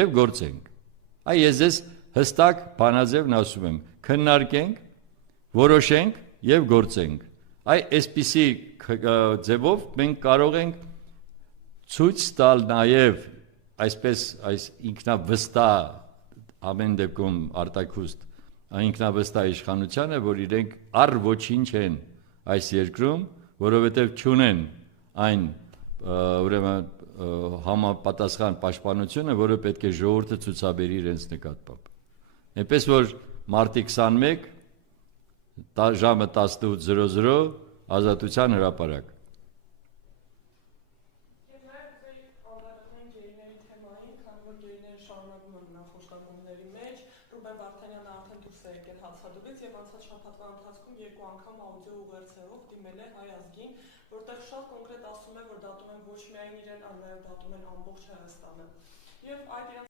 եւ գործենք։ Այ ես ձեզ հստակ բանաձևն ասում եմ, քննարկենք, որոշենք եւ գործենք։ Այ այսպիսի ձևով մենք կարող ենք ցույց տալ նաեւ այսպես այս ինքնավստահ ամեն դեպքում արտակուստ ինքնավստահ իշխանությանը, որ իրենք առ ոչինչ են այս երկրում, որովհետև չունեն այն ուրեմն համապատասխան պաշտպանությունը, որը պետք է ժողովուրդը ցուցաբերի իրենց նկատմամբ։ Այնպես որ մարտի 21 ժամը 18:00 Ազատության հրապարակ։ Ռուբեն Վարդանյանը արդեն դուրս է եկել հացադուլից եւ անցած շաբաթվա ընթացքում 2 անգամ աուդիո ուղերձներով դիմել է Հայ ազգին, որտեղ շատ կոնկրետ ասում է, որ դատում են ոչ միայն իրեն, այլ նաեւ դատում են ամբողջ Հայաստանը։ Եվ այդ